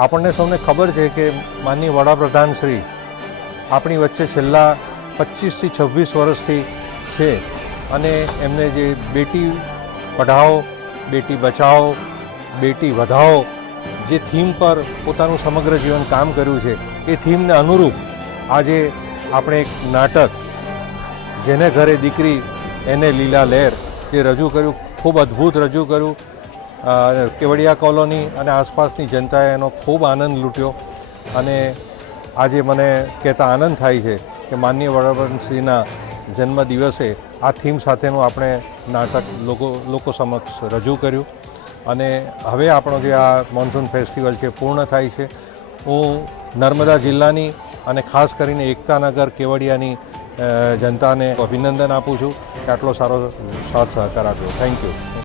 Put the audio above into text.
આપણને સૌને ખબર છે કે માનનીય વડાપ્રધાન શ્રી આપણી વચ્ચે છેલ્લા 25થી 26 વર્ષથી છે અને એમને જે બેટી પઢાઓ, બેટી બચાવો, બેટી વધાવો જે થીમ પર પોતાનું સમગ્ર જીવન કામ કર્યું છે, એ થીમને અનુરૂપ આજે આપણે એક નાટક જેને ઘરે દીકરી એને લીલા લહેર જે રજૂ કર્યું, ખૂબ અદ્ભુત રજૂ કર્યું. કેવડિયા કોલોની અને આસપાસની જનતાએ એનો ખૂબ આનંદ લૂંટ્યો અને આજે મને કહેતા આનંદ થાય છે કે માનનીય વડાપ્રધાનશ્રીના જન્મદિવસે આ થીમ સાથેનું આપણે નાટક લોકો સમક્ષ રજૂ કર્યું અને હવે આપણો જે આ મોન્સૂન ફેસ્ટિવલ છે પૂર્ણ થાય છે. હું નર્મદા જિલ્લાની અને ખાસ કરીને એકતાનગર કેવડિયાની જનતાને અભિનંદન આપું છું કે આટલો સારો સાથ સહકાર આપ્યો. Thank you.